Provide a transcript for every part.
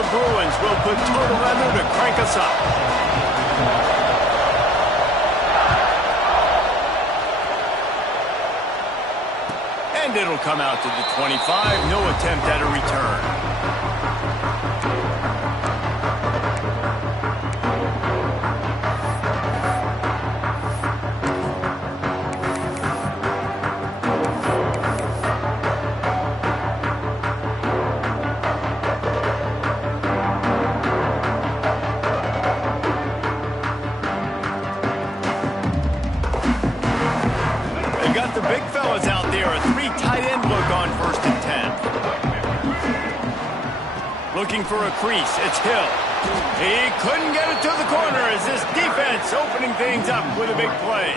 The Bruins will put total leather to crank us up. And it'll come out to the 25. No attempt at a return. The big fellas out there, a 3 tight end look on 1st and 10. Looking for a crease, it's Hill. He couldn't get it to the corner as this defense opening things up with a big play.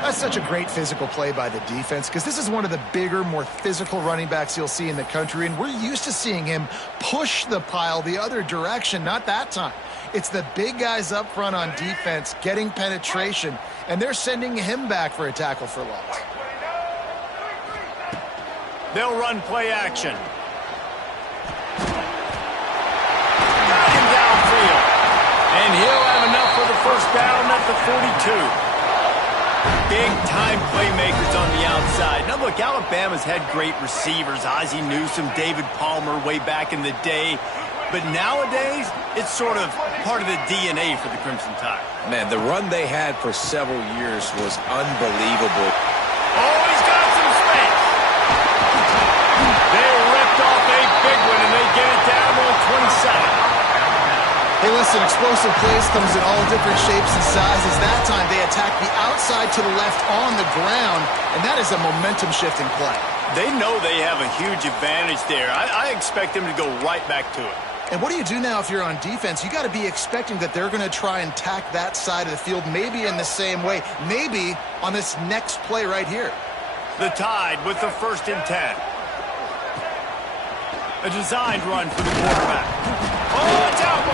That's such a great physical play by the defense because this is one of the bigger, more physical running backs you'll see in the country, and we're used to seeing him push the pile the other direction, not that time. It's the big guys up front on defense getting penetration, and they're sending him back for a tackle for loss. They'll run play action. Got him downfield. And he'll have enough for the first down at the 42. Big-time playmakers on the outside. Now, look, Alabama's had great receivers. Ozzie Newsome, David Palmer way back in the day. But nowadays, it's sort of part of the DNA for the Crimson Tide. Man, the run they had for several years was unbelievable. Oh, he's got some space. They ripped off a big one, and they get it down to the 27. Hey, listen, explosive plays comes in all different shapes and sizes. That time, they attack the outside to the left on the ground, and that is a momentum-shifting play. They know they have a huge advantage there. I expect them to go right back to it. And what do you do now if you're on defense? You got to be expecting that they're going to try and tack that side of the field, maybe in the same way, maybe on this next play right here. The Tide with the 1st and 10. A designed run for the quarterback. Oh, it's out.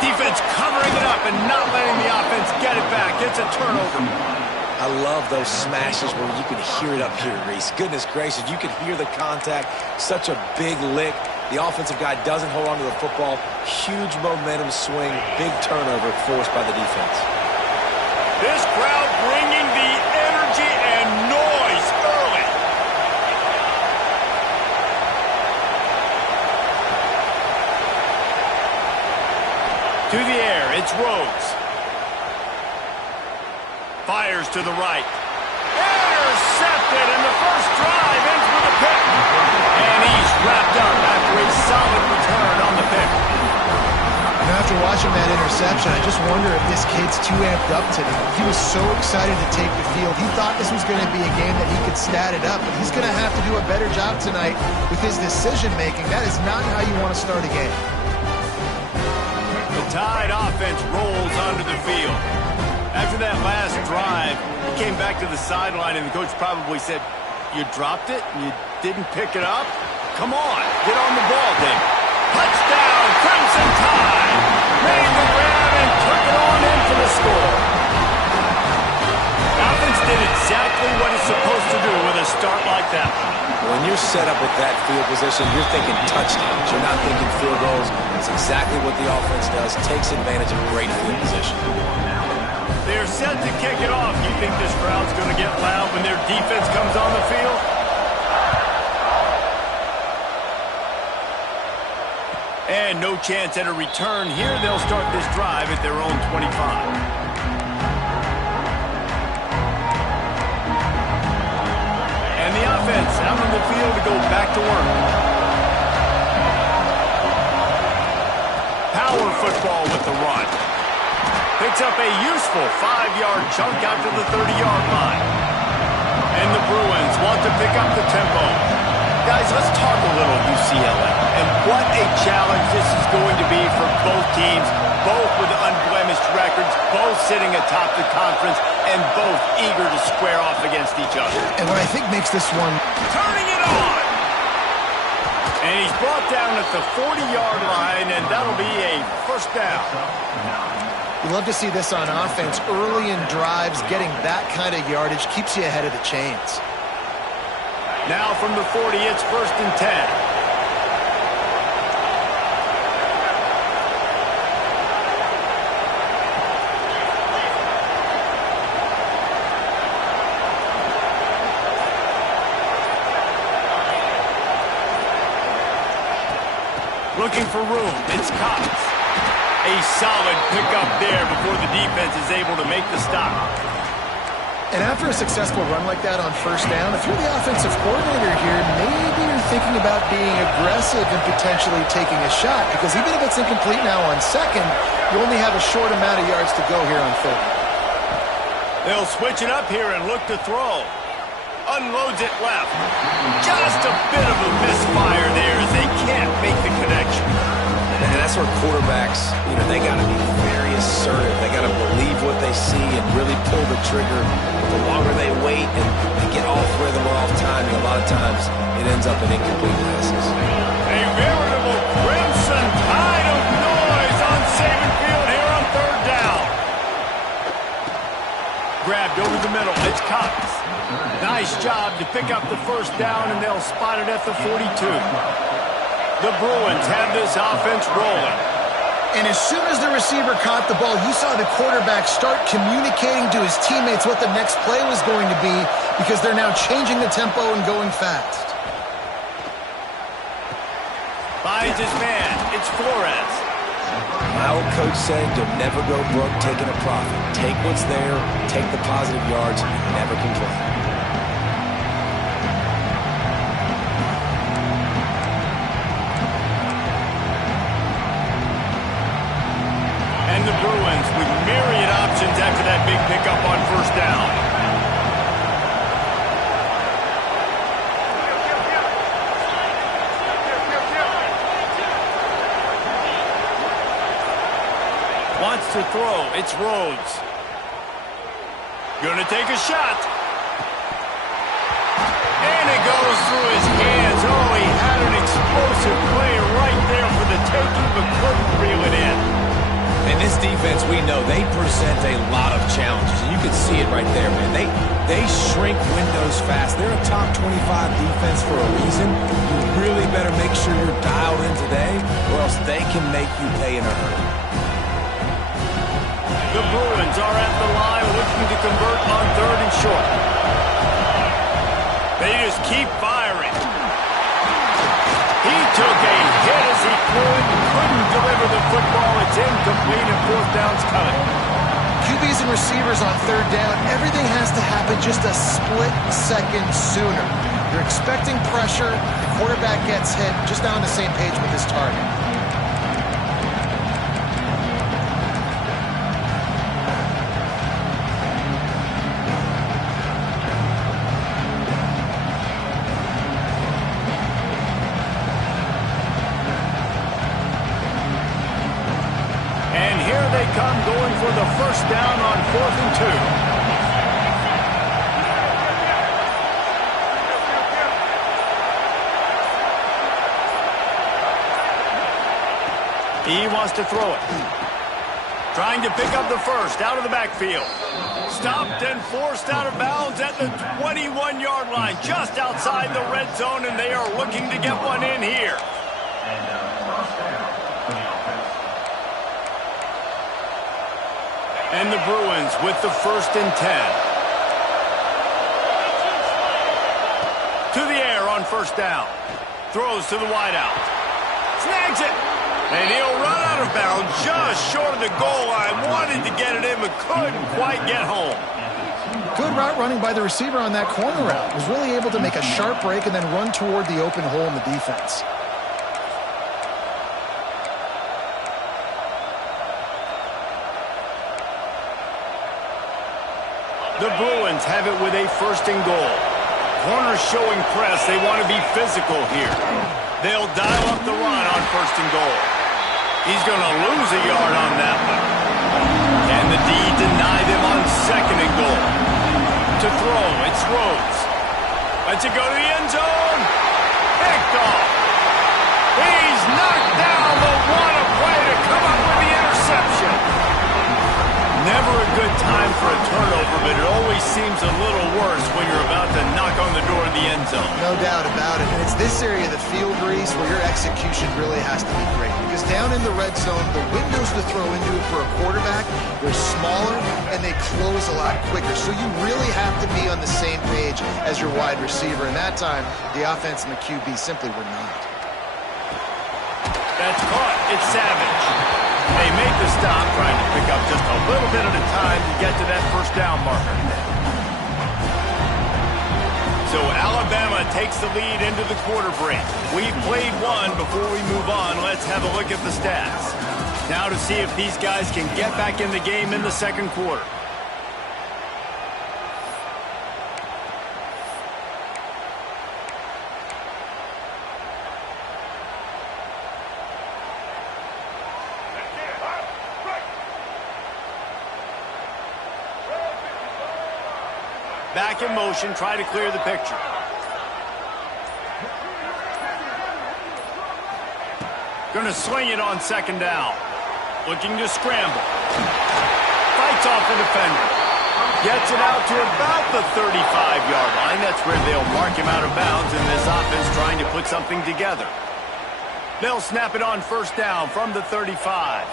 Defense covering it up and not letting the offense get it back. It's a turnover. I love those smashes where you can hear it up here, Reese. Goodness gracious, you can hear the contact. Such a big lick. The offensive guy doesn't hold on to the football. Huge momentum swing. Big turnover forced by the defense. This crowd bringing the energy and noise early. To the air, it's Rhodes. Fires to the right. Intercepted, and the first drive ends with a pick. And he's wrapped up after a solid return on the pick. And after watching that interception, I just wonder if this kid's too amped up today. He was so excited to take the field. He thought this was going to be a game that he could stat it up, but he's going to have to do a better job tonight with his decision-making. That is not how you want to start a game. The Tide offense rolls onto the field. After that last drive, he came back to the sideline, and the coach probably said, "You dropped it? You didn't pick it up? Come on, get on the ball, Dave." Touchdown, Crimson Tide! Made the grab and took it on in for the score. The offense did exactly what it's supposed to do with a start like that. When you're set up with that field position, you're thinking touchdowns. You're not thinking field goals. It's exactly what the offense does. Takes advantage of great field position. They're set to kick it off. You think this crowd's going to get loud when their defense comes on the field? And no chance at a return here. They'll start this drive at their own 25. And the offense out on the field to go back to work. Power football with the run. Picks up a useful 5-yard chunk out to the 30-yard line. And the Bruins want to pick up the tempo. Guys, let's talk a little UCLA. And what a challenge this is going to be for both teams, both with unblemished records, both sitting atop the conference, and both eager to square off against each other. And what I think makes this one... Turning it on! And he's brought down at the 40-yard line, and that'll be a first down. You love to see this on offense. Early in drives, getting that kind of yardage keeps you ahead of the chains. Now from the 40, it's 1st and 10. Looking for room. It's Cox. A solid pickup there before the defense is able to make the stop. And after a successful run like that on first down, if you're the offensive coordinator here, maybe you're thinking about being aggressive and potentially taking a shot, because even if it's incomplete now on second, you only have a short amount of yards to go here on third. They'll switch it up here and look to throw. Unloads it left. Just a bit of a misfire there as they can't make the connection. And that's where quarterbacks, they got to be very assertive. They got to believe what they see and really pull the trigger. The longer they wait and get off rhythm or off timing, a lot of times it ends up in incomplete passes. A veritable crimson tide of noise on Saban Field here on third down. Grabbed over the middle. It's Cox. Nice job to pick up the first down, and they'll spot it at the 42. The Bruins have this offense rolling. And as soon as the receiver caught the ball, you saw the quarterback start communicating to his teammates what the next play was going to be, because they're now changing the tempo and going fast. Finds his man. It's Flores. My old coach said you'll never go broke taking a profit. Take what's there, take the positive yards, and never complain. And the Bruins with myriad options after that big pickup on first down. Wants to throw. It's Rhodes. Gonna take a shot. And it goes through his hands. Oh, he had an explosive play right there for the taking, but couldn't reel it in. And this defense, we know, they present a lot of challenges. And you can see it right there, man. They shrink windows fast. They're a top 25 defense for a reason. You really better make sure you're dialed in today, or else they can make you pay in a hurry. The Bruins are at the line looking to convert on third and short. They just keep firing. He took a hit as he couldn't deliver the football. It's incomplete and fourth down's coming. QBs and receivers on third down, everything has to happen just a split second sooner. You're expecting pressure, the quarterback gets hit, just not on the same page with his target. Going for the first down on 4th and 2. He wants to throw it. Trying to pick up the first out of the backfield. Stopped and forced out of bounds at the 21-yard line, just outside the red zone, and they are looking to get one in here. And the Bruins with the 1st and 10. To the air on first down. Throws to the wideout. Snags it. And he'll run out of bounds just short of the goal line. Wanted to get it in, but couldn't quite get home. Good route running by the receiver on that corner route. Was really able to make a sharp break and then run toward the open hole in the defense. The Bruins have it with a 1st and goal. Corners showing press. They want to be physical here. They'll dial up the run on 1st and goal. He's going to lose a yard on that one. And the D denied him on 2nd and goal. To throw, it's Rhodes. Lets it go to the end zone. Picked off. He's knocked down, but what a play to come up with the interception. Never a good time for a turnover, but it always seems a little worse when you're about to knock on the door of the end zone. No doubt about it. And it's this area of the field, Reese, where your execution really has to be great. Because down in the red zone, the windows to throw into it for a quarterback, they're smaller and they close a lot quicker. So you really have to be on the same page as your wide receiver. And that time, the offense and the QB simply were not. That's caught. It's Savage. They make the stop, trying to pick up just a little bit at a time to get to that first down marker. So Alabama takes the lead into the quarter break. We've played one. Before we move on, let's have a look at the stats. Now to see if these guys can get back in the game in the second quarter. Back in motion, try to clear the picture. Gonna swing it on second down. Looking to scramble. Fights off the defender. Gets it out to about the 35-yard line. That's where they'll mark him out of bounds in this offense trying to put something together. They'll snap it on first down from the 35.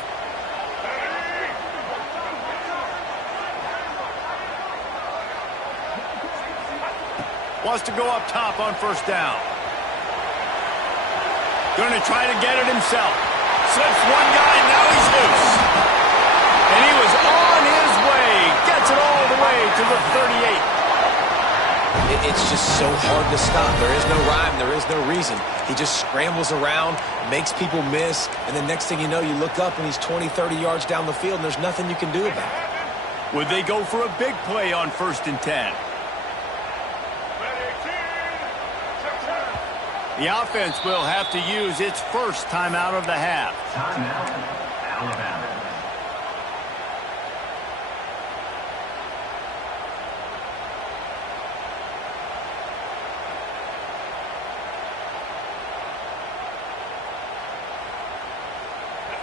Wants to go up top on first down. Going to try to get it himself. Slips one guy, now he's loose. And he was on his way. Gets it all the way to the 38. It's just so hard to stop. There is no rhyme. There is no reason. He just scrambles around, makes people miss, and the next thing you know, you look up and he's 20, 30 yards down the field, and there's nothing you can do about it. Would they go for a big play on 1st and 10? The offense will have to use its first timeout of the half. Timeout, Alabama.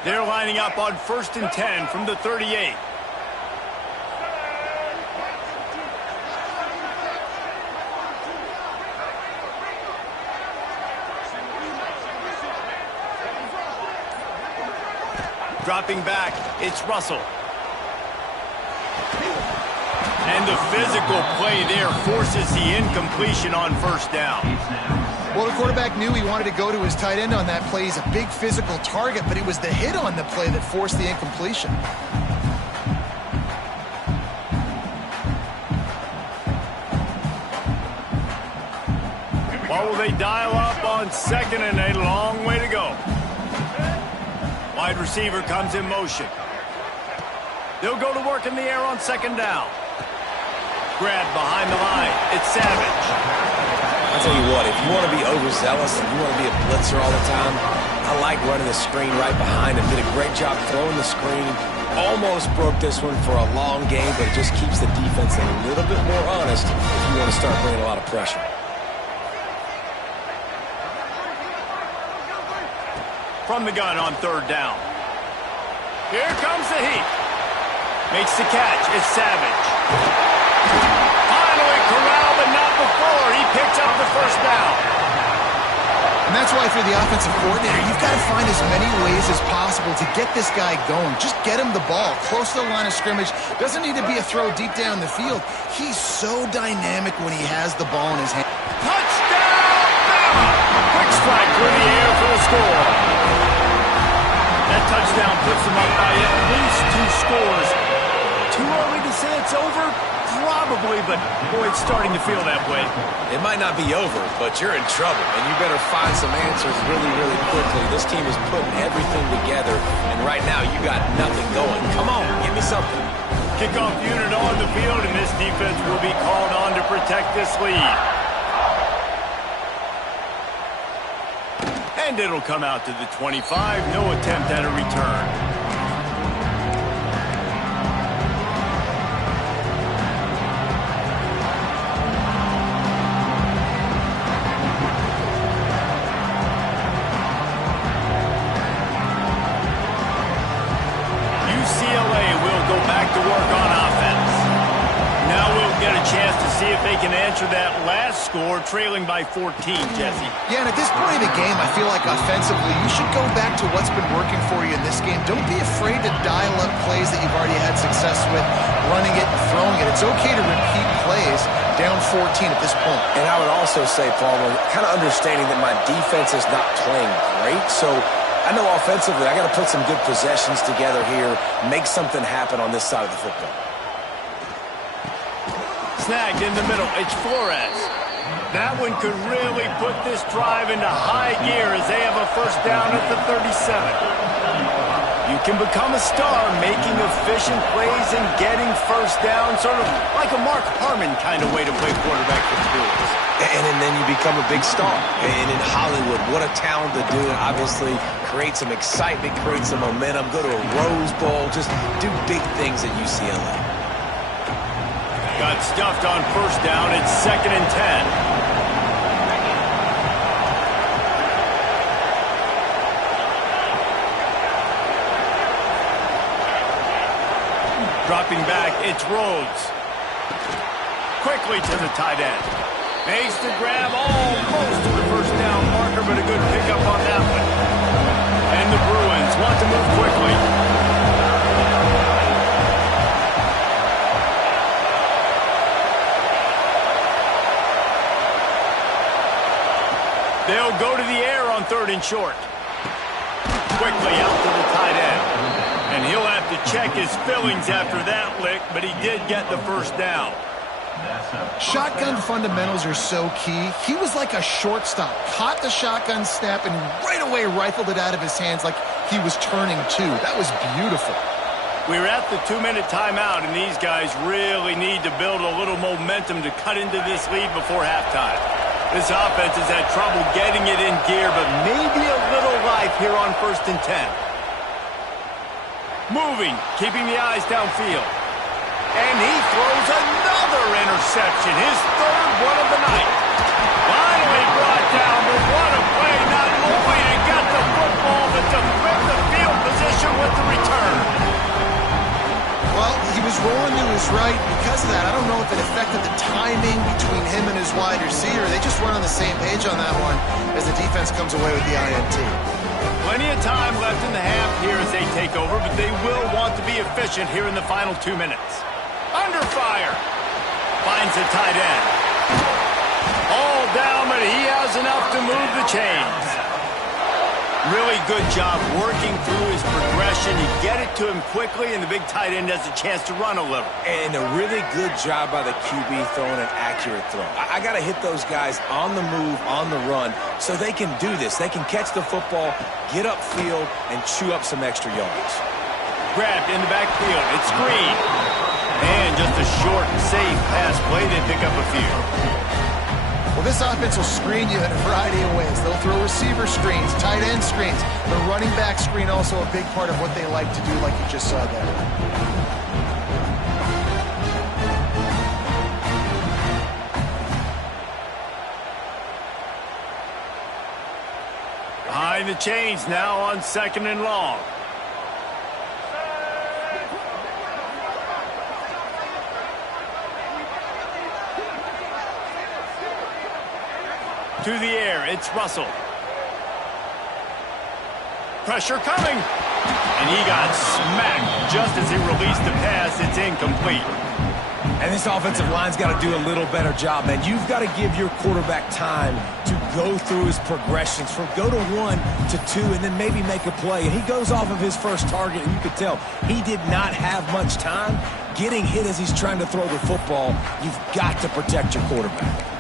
They're lining up on 1st and 10 from the 38. Dropping back, it's Russell. And the physical play there forces the incompletion on first down. Well, the quarterback knew he wanted to go to his tight end on that play. He's a big physical target, but it was the hit on the play that forced the incompletion. What will they dial up on 2nd and a long way to go? Wide receiver comes in motion. They'll go to work in the air on 2nd down. Grab behind the line. It's Savage. I'll tell you what, if you want to be overzealous and you want to be a blitzer all the time, I like running the screen right behind him. Did a great job throwing the screen. Almost broke this one for a long game, but it just keeps the defense a little bit more honest if you want to start bringing a lot of pressure. From the gun on 3rd down. Here comes the heat. Makes the catch. It's Savage. Finally corralled, but not before. He picks up the first down. And that's why, if you're the offensive coordinator, you've got to find as many ways as possible to get this guy going. Just get him the ball close to the line of scrimmage. Doesn't need to be a throw deep down the field. He's so dynamic when he has the ball in his hand. Touchdown, Bama! Quick strike through the air for the score. That touchdown puts them up by at least 2 scores. Too early to say it's over? Probably, but boy, it's starting to feel that way. It might not be over, but you're in trouble, and you better find some answers really, really quickly. This team is putting everything together, and right now you got nothing going. Come on, give me something. Kickoff unit on the field, and this defense will be called on to protect this lead. And it'll come out to the 25. No attempt at a return. See if they can answer that last score, trailing by 14, Jesse. Yeah, and at this point of the game, I feel like offensively, you should go back to what's been working for you in this game. Don't be afraid to dial up plays that you've already had success with, running it and throwing it. It's okay to repeat plays down 14 at this point. And I would also say, Palmer, kind of understanding that my defense is not playing great, so I know offensively I got to put some good possessions together here, make something happen on this side of the football. Snagged in the middle. It's Flores. That one could really put this drive into high gear as they have a first down at the 37. You can become a star making efficient plays and getting first down, sort of like a Mark Harmon kind of way to play quarterback for the Bills. And then you become a big star. And in Hollywood, what a talent to do it. Obviously, create some excitement, create some momentum, go to a Rose Bowl, just do big things at UCLA. Got stuffed on first down. It's 2nd and 10. Dropping back, it's Rhodes. Quickly to the tight end. Makes the grab almost to the first down marker, but a good pickup on that one. And the Bruins want to move quickly. They'll go to the air on 3rd and short. Quickly out to the tight end. And he'll have to check his fillings after that lick, but he did get the first down. Shotgun fundamentals are so key. He was like a shortstop. Caught the shotgun snap and right away rifled it out of his hands like he was turning two. That was beautiful. We're at the 2-minute timeout, and these guys really need to build a little momentum to cut into this lead before halftime. This offense has had trouble getting it in gear, but maybe a little life here on 1st and 10. Moving, keeping the eyes downfield. And he throws another interception, his 3rd one of the night. Finally brought down, but what a play, not only to get the football, but to flip the field position with the return. Well, he was rolling to his right. Because of that, I don't know if it affected the timing between him and his wide receiver. They just weren't on the same page on that one as the defense comes away with the INT. Plenty of time left in the half here as they take over, but they will want to be efficient here in the final 2 minutes. Under fire. Finds the tight end. All down, but he has enough to move the chains. Really good job working through his progression. You get it to him quickly, and the big tight end has a chance to run a little. And a really good job by the QB throwing an accurate throw. I got to hit those guys on the move, on the run, so they can do this. They can catch the football, get upfield, and chew up some extra yards. Grabbed in the backfield. It's screen. And just a short, safe pass play. They pick up a few. Well, this offense will screen you in a variety of ways. They'll throw receiver screens, tight end screens. The running back screen also a big part of what they like to do, like you just saw there. Behind the chains now on 2nd and long. To the air, it's Russell. Pressure coming. And he got smacked just as he released the pass. It's incomplete. And this offensive line's got to do a little better job, man. You've got to give your quarterback time to go through his progressions from go to 1 to 2 and then maybe make a play. And he goes off of his first target, and you could tell he did not have much time getting hit as he's trying to throw the football. You've got to protect your quarterback.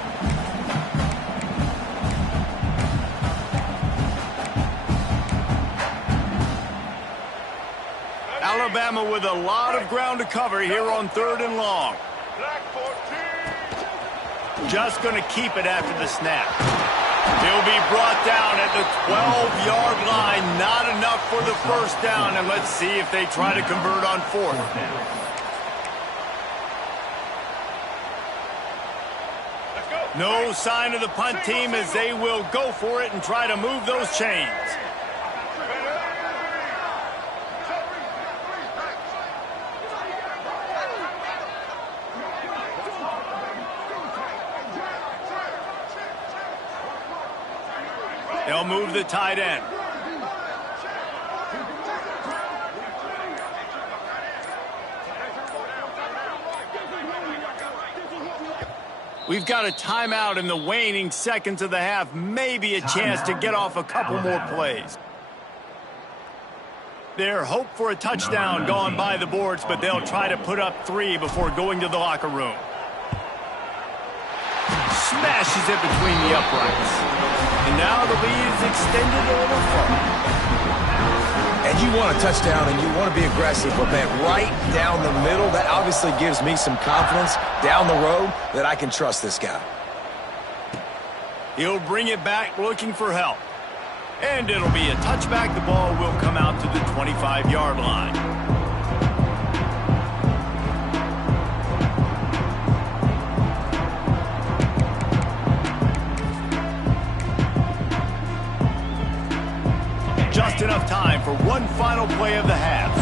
Alabama with a lot of ground to cover here on 3rd and long. Just going to keep it after the snap. He'll be brought down at the 12-yard line. Not enough for the first down, and let's see if they try to convert on 4th. No sign of the punt team as they will go for it and try to move those chains. They'll move the tight end. We've got a timeout in the waning seconds of the half. Maybe a chance to get off a couple more plays. Their hope for a touchdown gone by the boards, but they'll try to put up 3 before going to the locker room. Smashes it between the uprights. And now the lead is extended a little further. And you want a touchdown and you want to be aggressive, but man, right down the middle, that obviously gives me some confidence down the road that I can trust this guy. He'll bring it back looking for help. And it'll be a touchback. The ball will come out to the 25-yard line. Just enough time for one final play of the half.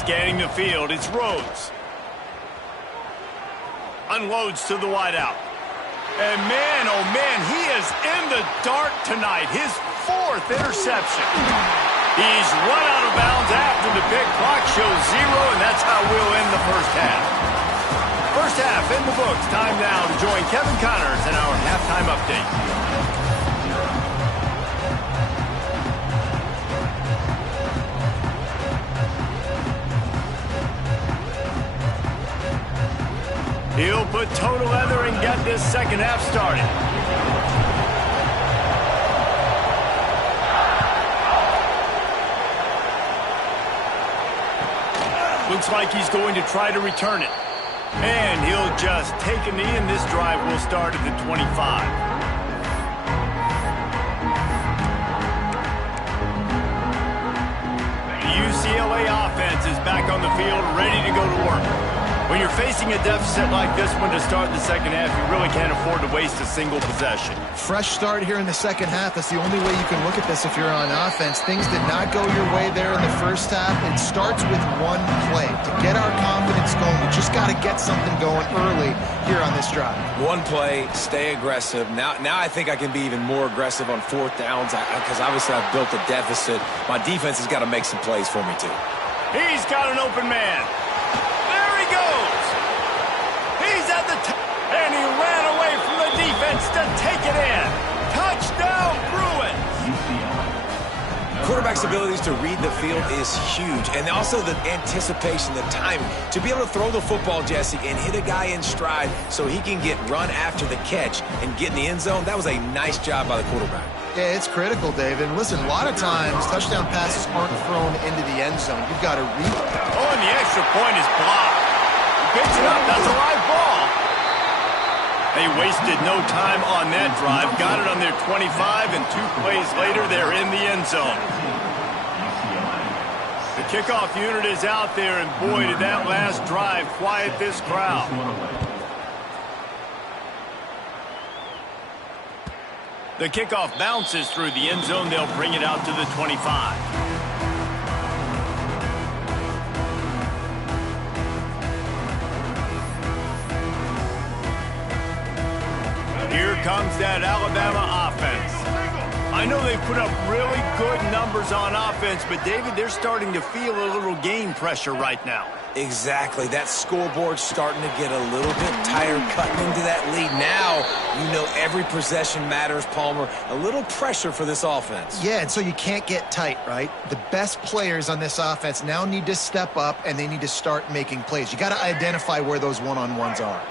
Scanning the field, it's Rhodes. Unloads to the wideout. And man, oh man, he is in the dark tonight. His 4th interception. He's run out of bounds after the pick. Clock shows 0, and that's how we'll end the first half. First half in the books. Time now to join Kevin Connors in our halftime update. He'll put toe to leather and get this second half started. Looks like he's going to try to return it. And he'll just take a knee, and this drive will start at the 25. The UCLA offense is back on the field, ready to go to work. When you're facing a deficit like this one to start the second half, you really can't afford to waste a single possession. Fresh start here in the second half. That's the only way you can look at this if you're on offense. Things did not go your way there in the first half. It starts with one play. To get our confidence going, we just got to get something going early here on this drive. One play, stay aggressive. Now I think I can be even more aggressive on 4th downs because obviously I've built a deficit. My defense has got to make some plays for me too. He's got an open man. Goes. He's at the top, and he ran away from the defense to take it in. Touchdown, Bruins! Quarterback's abilities to read the field is huge, and also the anticipation, the timing. To be able to throw the football, Jesse, and hit a guy in stride so he can get run after the catch and get in the end zone, that was a nice job by the quarterback. Yeah, it's critical, David. And listen, a lot of times, touchdown passes aren't thrown into the end zone. You've got to read. Oh, and the extra point is blocked. Picks it up. That's a live ball. They wasted no time on that drive. Got it on their 25, and 2 plays later, they're in the end zone. The kickoff unit is out there, and boy, did that last drive quiet this crowd. The kickoff bounces through the end zone. They'll bring it out to the 25. Here comes that Alabama offense. I know they put up really good numbers on offense, but, David, they're starting to feel a little game pressure right now. Exactly. That scoreboard's starting to get a little bit tired cutting into that lead. Now, you know every possession matters, Palmer. A little pressure for this offense. Yeah, and so you can't get tight, right? The best players on this offense now need to step up, and they need to start making plays. You got to identify where those one-on-ones are.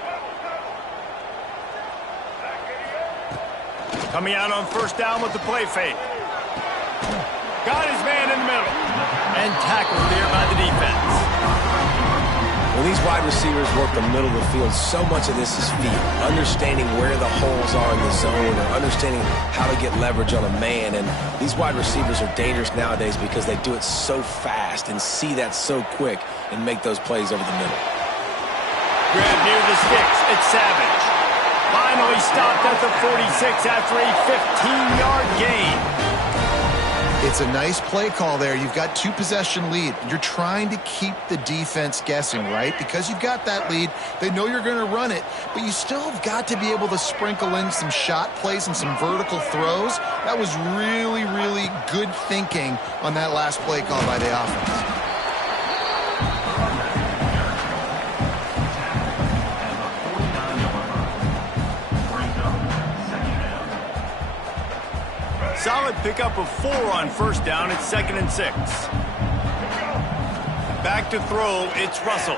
Coming out on first down with the play fake. Got his man in the middle. And tackled there by the defense. When these wide receivers work the middle of the field, so much of this is feel. Understanding where the holes are in the zone, or understanding how to get leverage on a man. And these wide receivers are dangerous nowadays because they do it so fast and see that so quick and make those plays over the middle. Grab near the sticks. It's Savage. Finally stopped at the 46 after a 15-yard gain. It's a nice play call there. You've got 2-possession lead. You're trying to keep the defense guessing, right? Because you've got that lead. They know you're going to run it, but you still have got to be able to sprinkle in some shot plays and some vertical throws. That was really, really good thinking on that last play call by the offense. solid pickup of 4 on first down. It's 2nd and 6. Back to throw, it's Russell.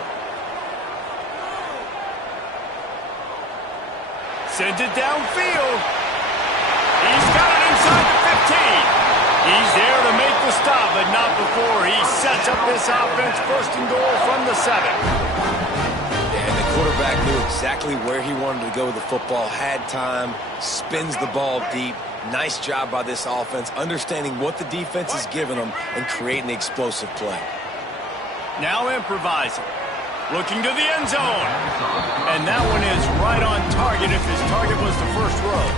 Sends it downfield. He's got it inside the 15. He's there to make the stop, but not before he sets up this offense 1st and goal from the 7. And the quarterback knew exactly where he wanted to go with the football, had time, spins the ball deep. Nice job by this offense, understanding what the defense is giving them and creating the explosive play. Now improvising. Looking to the end zone. And that one is right on target if his target was the first row.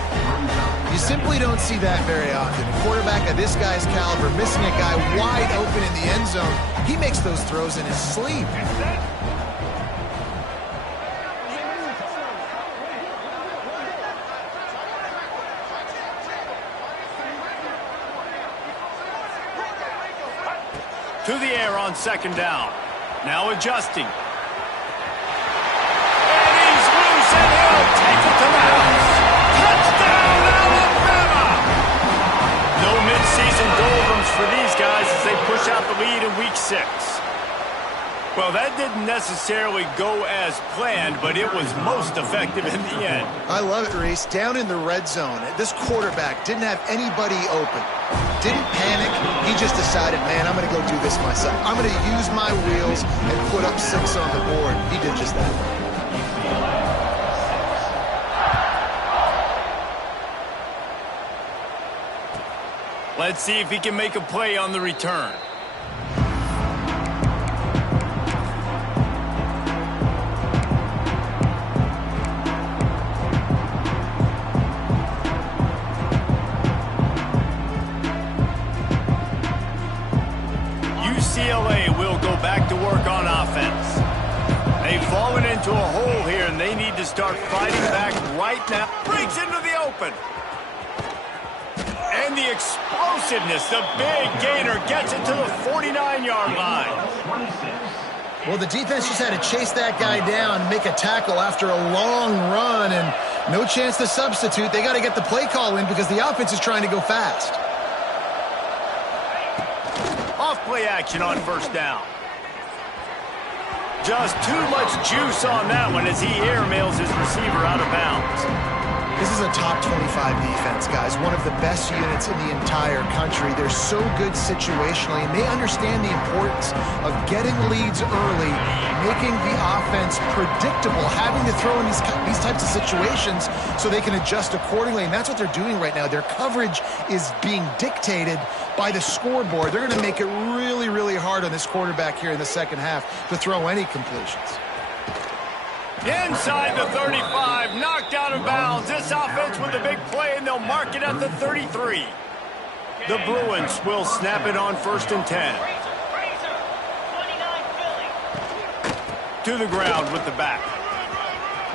You simply don't see that very often. A quarterback of this guy's caliber missing a guy wide open in the end zone. He makes those throws in his sleep. To the air on 2nd down. Now adjusting. And he's loose and he'll take it to the house. Touchdown, Alabama! No midseason doldrums for these guys as they push out the lead in week 6. Well, that didn't necessarily go as planned, but it was most effective in the end. I love it, Reese. Down in the red zone, this quarterback didn't have anybody open. Didn't panic. He just decided, man, I'm going to go do this myself. I'm going to use my wheels and put up 6 on the board. He did just that. Let's see if he can make a play on the return. UCLA will go back to work on offense. They've fallen into a hole here, and they need to start fighting back right now. Breaks into the open. And the explosiveness, the big gainer gets it to the 49-yard line. Well, the defense just had to chase that guy down and make a tackle after a long run, and no chance to substitute. They got to get the play call in because the offense is trying to go fast. Off play action on 1st down. Just too much juice on that one as he airmails his receiver out of bounds. This is a top 25 defense, guys. One of the best units in the entire country. They're so good situationally, and they understand the importance of getting leads early, making the offense predictable, having to throw in these types of situations so they can adjust accordingly. And that's what they're doing right now. Their coverage is being dictated by the scoreboard. They're going to make it really, really hard on this quarterback here in the 2nd half to throw any completions. Inside the 35, knocked out of bounds. This offense with a big play, and they'll mark it at the 33. The Bruins will snap it on 1st and 10. To the ground with the back.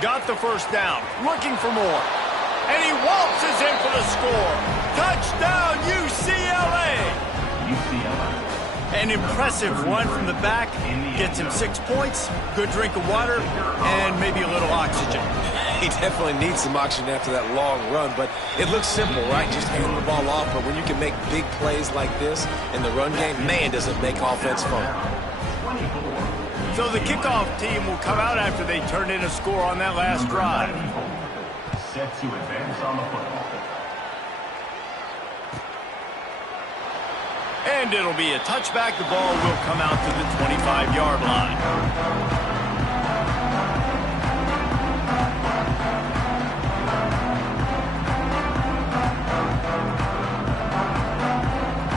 Got the 1st down, looking for more. And he waltzes in for the score. Touchdown, UCLA! An impressive run from the back. Gets him 6 points, good drink of water, and maybe a little oxygen. He definitely needs some oxygen after that long run, but it looks simple, right? Just hand the ball off, but when you can make big plays like this in the run game, man, does it make offense fun. So the kickoff team will come out after they turn in a score on that last drive. Set to advance on the football. And it'll be a touchback. The ball will come out to the 25-yard line.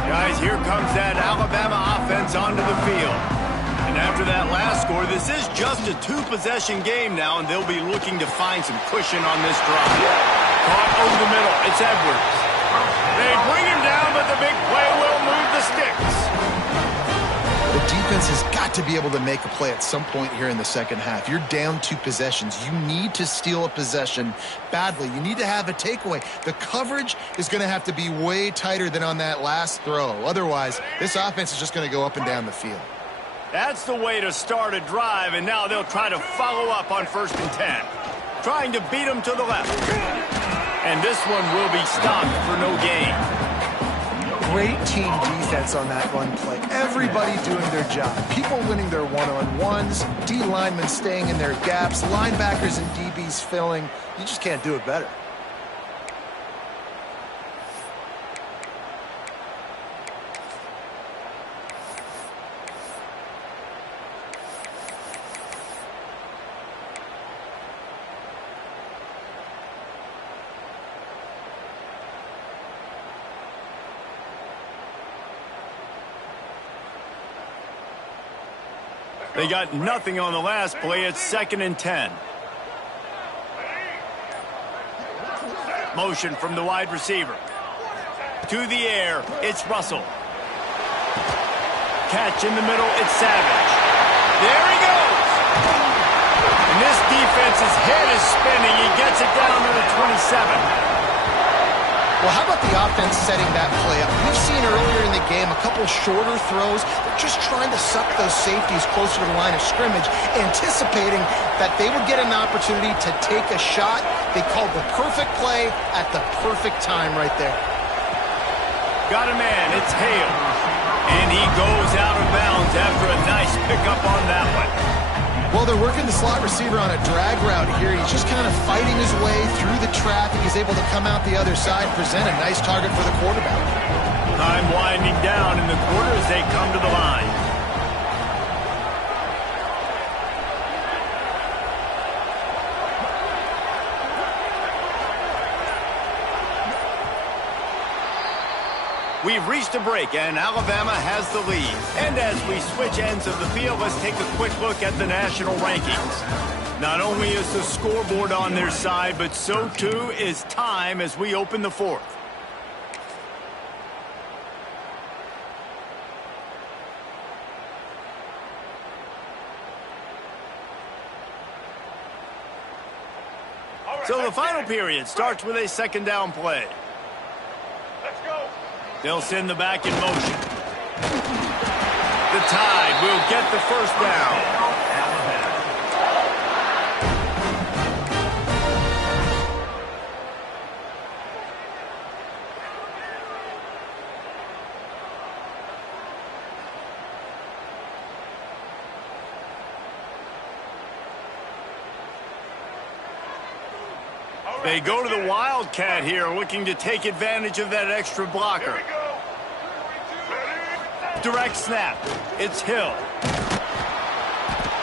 Guys, here comes that Alabama offense onto the field. And after that last score, this is just a 2-possession game now, and they'll be looking to find some cushion on this drive. Caught over the middle. It's Edwards. They bring him down, but the big play will move the sticks. The defense has got to be able to make a play at some point here in the 2nd half. You're down 2 possessions. You need to steal a possession badly. You need to have a takeaway. The coverage is going to have to be way tighter than on that last throw. Otherwise, this offense is just going to go up and down the field. That's the way to start a drive, and now they'll try to follow up on 1st and 10. Trying to beat him to the left. And this one will be stopped for no gain. great team defense on that run play. Everybody doing their job. People winning their one-on-ones, D linemen staying in their gaps, linebackers and DBs filling. You just can't do it better. They got nothing on the last play. It's 2nd and 10. Motion from the wide receiver. To the air, it's Russell. Catch in the middle, it's Savage. There he goes! And this defense's head is spinning. He gets it down to the 27. Well, how about the offense setting that play up? We've seen earlier in the game a couple shorter throws. They're just trying to suck those safeties closer to the line of scrimmage, anticipating that they would get an opportunity to take a shot. They called the perfect play at the perfect time right there. Got a man, it's Hale. And he goes out of bounds after a nice pickup on that one. Well, they're working the slot receiver on a drag route here. He's just kind of fighting his way through the traffic. He's able to come out the other side, present a nice target for the quarterback. Time winding down in the quarter as they come to the line. We've reached a break, and Alabama has the lead. And as we switch ends of the field, let's take a quick look at the national rankings. Not only is the scoreboard on their side, but so too is time as we open the fourth. So the final period starts with a second down play. They'll send the back in motion. The Tide will get the first down. They go to the Wildcat here, looking to take advantage of that extra blocker. Direct snap. It's Hill.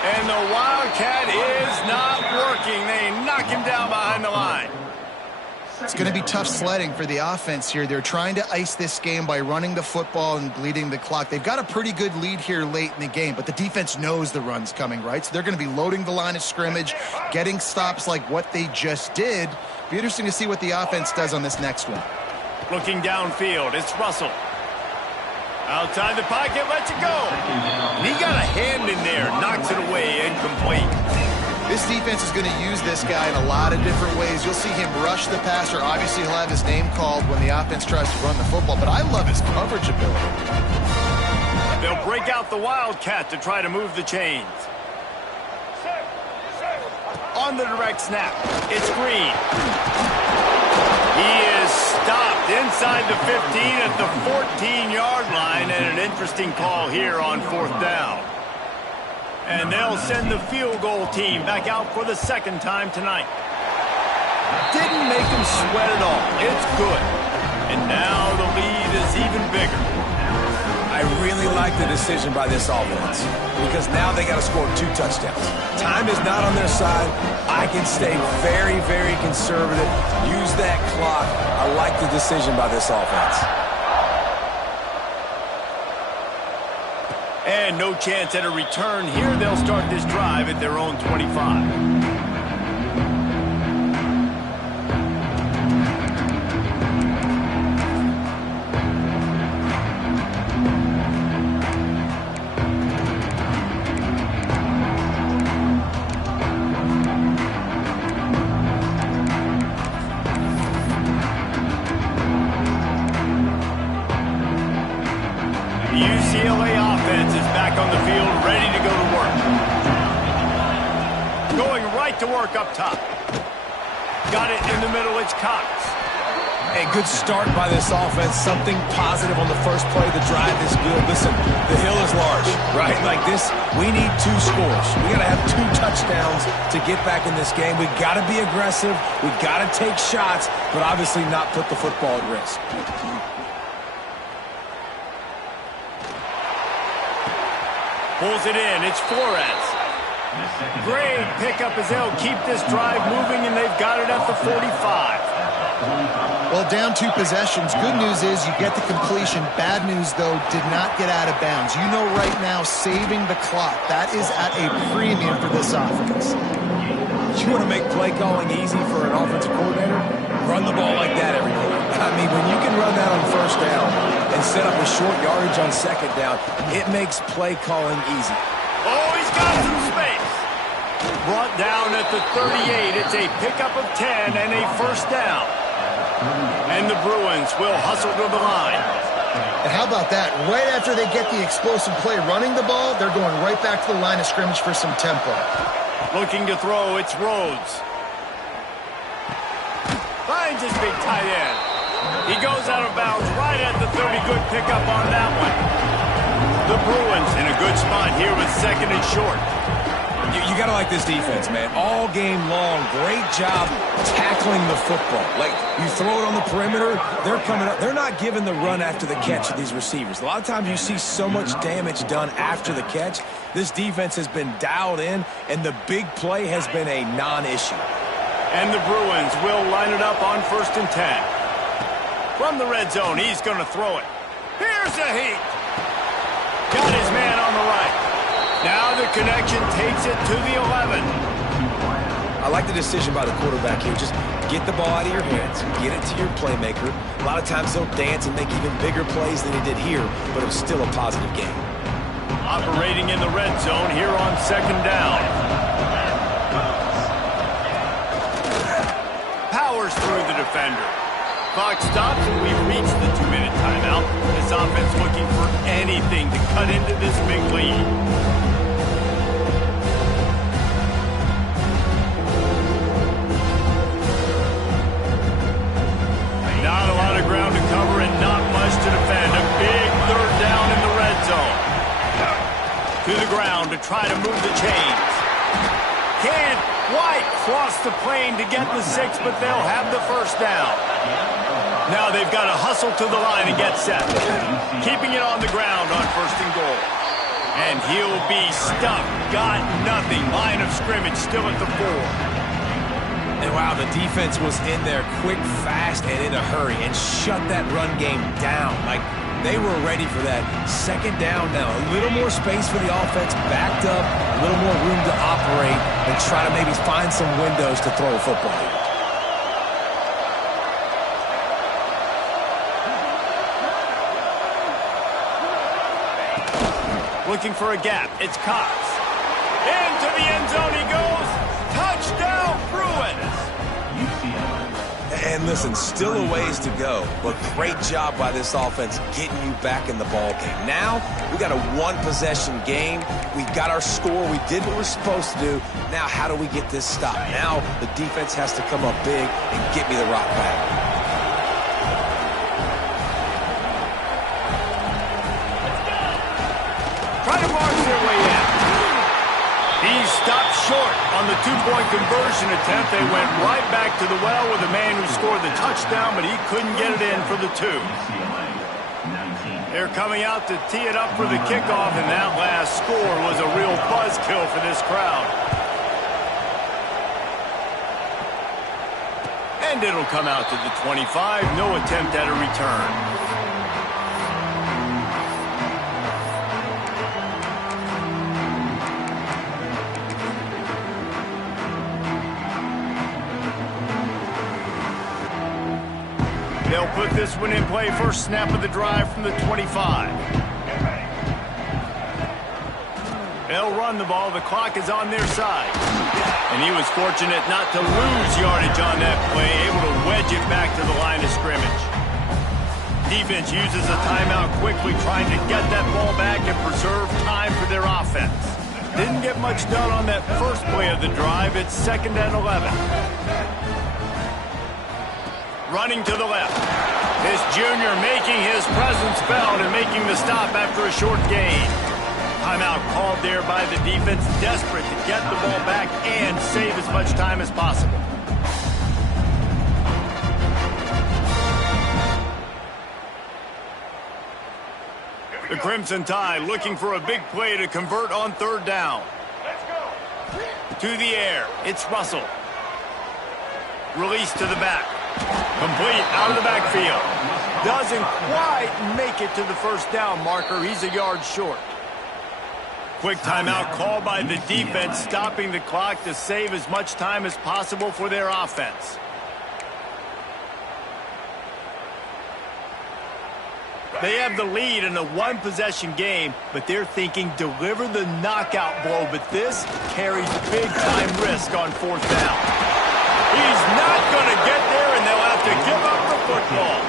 And the Wildcat is not working. They knock him down behind the line. It's going to be tough sledding for the offense here. They're trying to ice this game by running the football and bleeding the clock. They've got a pretty good lead here late in the game, but the defense knows the run's coming, right? So they're going to be loading the line of scrimmage, getting stops like what they just did. Be interesting to see what the offense does on this next one. Looking downfield, it's Russell. Outside the pocket, lets it go. And he got a hand in there, knocks it away, incomplete. This defense is going to use this guy in a lot of different ways. You'll see him rush the passer. Obviously, he'll have his name called when the offense tries to run the football, but I love his coverage ability. They'll break out the Wildcat to try to move the chains. On the direct snap, it's Green. He is stopped inside the 15 at the 14-yard line, and an interesting call here on fourth down. And they'll send the field goal team back out for the second time tonight. Didn't make them sweat at all. It's good. And now the lead is even bigger. I really like the decision by this offense because now they got to score 2 touchdowns. Time is not on their side. I can stay very, very conservative. Use that clock. I like the decision by this offense. And no chance at a return here. They'll start this drive at their own 25. UCLA offense is back on the field, ready to go to work. Going right to work up top. Got it in the middle, it's Cox. A good start by this offense. Something positive on the first play. The drive is good. Listen, the hill is large, right? Like this, we need 2 scores. We got to have 2 touchdowns to get back in this game. We got to be aggressive. We got to take shots, but obviously not put the football at risk. Pulls it in. It's Flores. Great pickup as they'll keep this drive moving, and they've got it at the 45. Well, down 2 possessions. Good news is you get the completion. Bad news, though, did not get out of bounds. You know right now, saving the clock. That is at a premium for this offense. You want to make play calling easy for an offensive coordinator? Run the ball like that every day. I mean, when you can run that on first down and set up a short yardage on second down, it makes play calling easy. Oh, he's got some space. Brought down at the 38. It's a pickup of 10 and a first down. And the Bruins will hustle to the line. And how about that? Right after they get the explosive play running the ball, they're going right back to the line of scrimmage for some tempo. Looking to throw, it's Rhodes. Finds his big tight end. He goes out of bounds right at the 30. Good pickup on that one. The Bruins in a good spot here with second and short. You got to like this defense, man. All game long, great job tackling the football. Like, you throw it on the perimeter, they're coming up. They're not giving the run after the catch to these receivers. A lot of times you see so much damage done after the catch. This defense has been dialed in, and the big play has been a non-issue. And the Bruins will line it up on 1st and 10. From the red zone, he's going to throw it. Here's the heat. Got his man on the right. Now the connection takes it to the 11. I like the decision by the quarterback here. Just get the ball out of your hands, get it to your playmaker. A lot of times they'll dance and make even bigger plays than he did here, but it was still a positive game. Operating in the red zone here on 2nd down. Powers through the defender. Clock stops and we reach the 2-minute timeout. This offense looking for anything to cut into this big lead. Not a lot of ground to cover and not much to defend. A big 3rd down in the red zone. To the ground to try to move the chains. Can't quite cross the plane to get the 6, but they'll have the first down. Now they've got to hustle to the line and get set. Keeping it on the ground on 1st and goal. And he'll be stuck. Got nothing. Line of scrimmage still at the 4. And wow, the defense was in there quick, fast, and in a hurry and shut that run game down. Like, they were ready for that. 2nd down now. A little more space for the offense, backed up, a little more room to operate and try to maybe find some windows to throw a football. Looking for a gap. It's Cox. Into the end zone he goes. Touchdown, Bruins. And listen, still a ways to go, but great job by this offense getting you back in the ball game. Now, we got a 1-possession game. We got our score. We did what we're supposed to do. Now, how do we get this stopped? Now, the defense has to come up big and get me the rock back. Try to march their way in. He stopped short on the 2-point conversion attempt. They went right back to the well with the man who scored the touchdown, but he couldn't get it in for the 2. They're coming out to tee it up for the kickoff, and that last score was a real buzzkill for this crowd. And it'll come out to the 25. No attempt at a return. They'll put this one in play. First snap of the drive from the 25. They'll run the ball. The clock is on their side. And he was fortunate not to lose yardage on that play, able to wedge it back to the line of scrimmage. Defense uses a timeout quickly, trying to get that ball back and preserve time for their offense. Didn't get much done on that first play of the drive. It's 2nd and 11. running to the left. This junior making his presence felt and making the stop after a short gain. Timeout called there by the defense, desperate to get the ball back and save as much time as possible. The Crimson Tide looking for a big play to convert on third down. To the air, it's Russell. Release to the back. Complete out of the backfield. Doesn't quite make it to the first down marker. He's a yard short. Quick timeout called by the defense, stopping the clock to save as much time as possible for their offense. They have the lead in a one-possession game, but they're thinking deliver the knockout blow, but this carries big-time risk on fourth down. He's not going to get there, and they'll have to give up the football.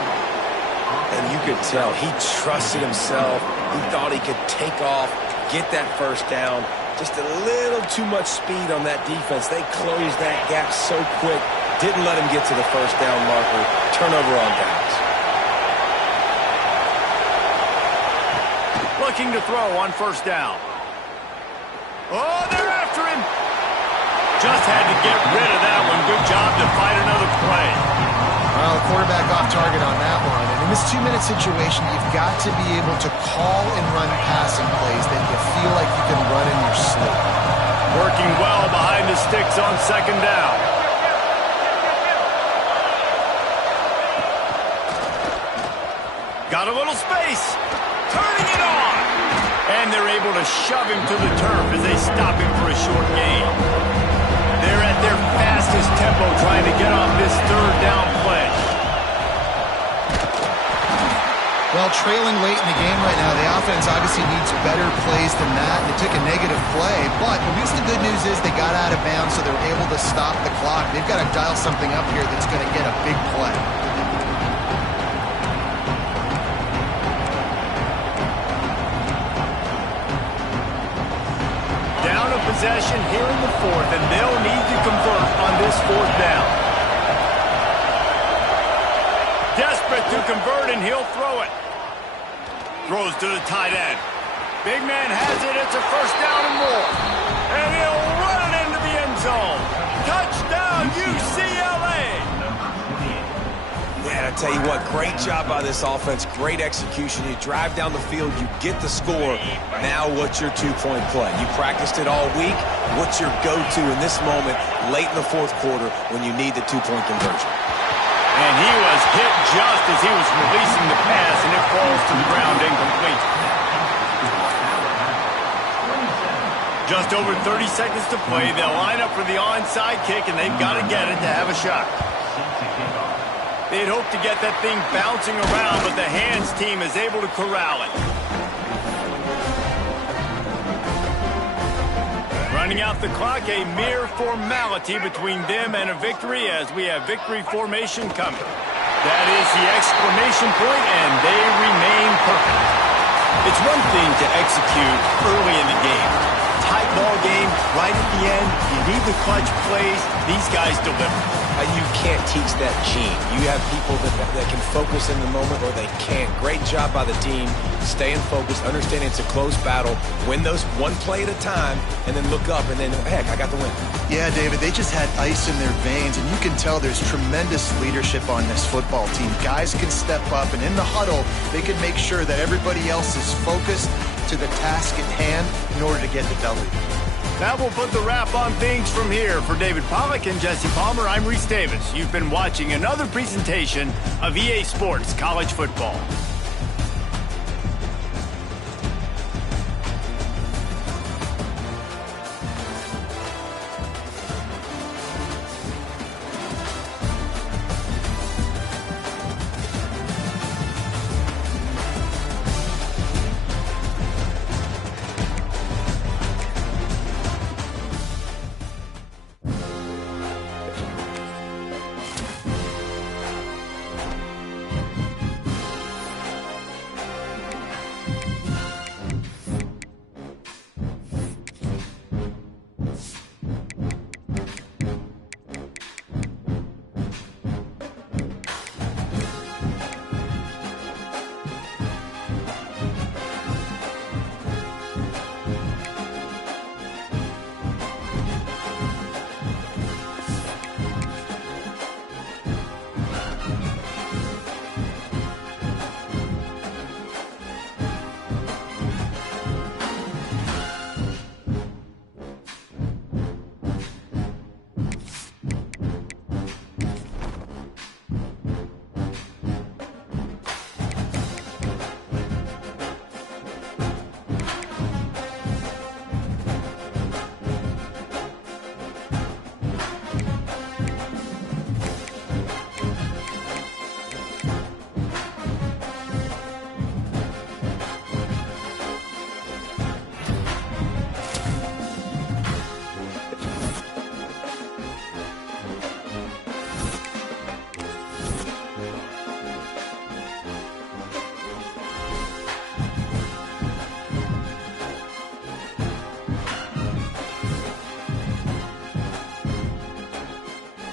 And you could tell he trusted himself. He thought he could take off, get that first down. Just a little too much speed on that defense. They closed that gap so quick, didn't let him get to the first down marker. Turnover on downs. Looking to throw on first down. Oh, they're after him. Just had to get rid of that one. Good job to fight another play. Well, the quarterback off target on that one. And in this 2-minute situation, you've got to be able to call and run passing plays that you feel like you can run in your sleep. Working well behind the sticks on second down. Got a little space. Turning it on. And they're able to shove him to the turf as they stop him for a short gain. They're at their fastest tempo trying to get off this third down play. Well, trailing late in the game right now, the offense obviously needs better plays than that. They took a negative play, but at least the good news is they got out of bounds, so they're able to stop the clock. They've got to dial something up here that's going to get a big play. Possession here in the fourth, and they'll need to convert on this fourth down. Desperate to convert, and he'll throw it. Throws to the tight end. Big man has it. It's a first down and more. And he'll run it into the end zone. Touchdown, UCLA! Man, I tell you what, great job by this offense, great execution. You drive down the field, you get the score. Now what's your two-point play? You practiced it all week. What's your go-to in this moment late in the fourth quarter when you need the two-point conversion? And he was hit just as he was releasing the pass, and it falls to the ground incomplete. Just over 30 seconds to play. They'll line up for the onside kick, and they've got to get it to have a shot. They'd hope to get that thing bouncing around, but the hands team is able to corral it. Running out the clock, a mere formality between them and a victory as we have victory formation coming. That is the exclamation point, and they remain perfect. It's one thing to execute early in the game. Tight ball game, right at the end, you need the clutch plays. These guys deliver. You can't teach that gene. You have people that can focus in the moment or they can't. Great job by the team, staying focused, understanding it's a close battle, win those one play at a time, and then look up and then, heck, I got the win. Yeah, David, they just had ice in their veins, and you can tell there's tremendous leadership on this football team. Guys can step up, and in the huddle, they can make sure that everybody else is focused to the task at hand in order to get the W. That will put the wrap on things from here. For David Pollack and Jesse Palmer, I'm Reese Davis. You've been watching another presentation of EA Sports College Football.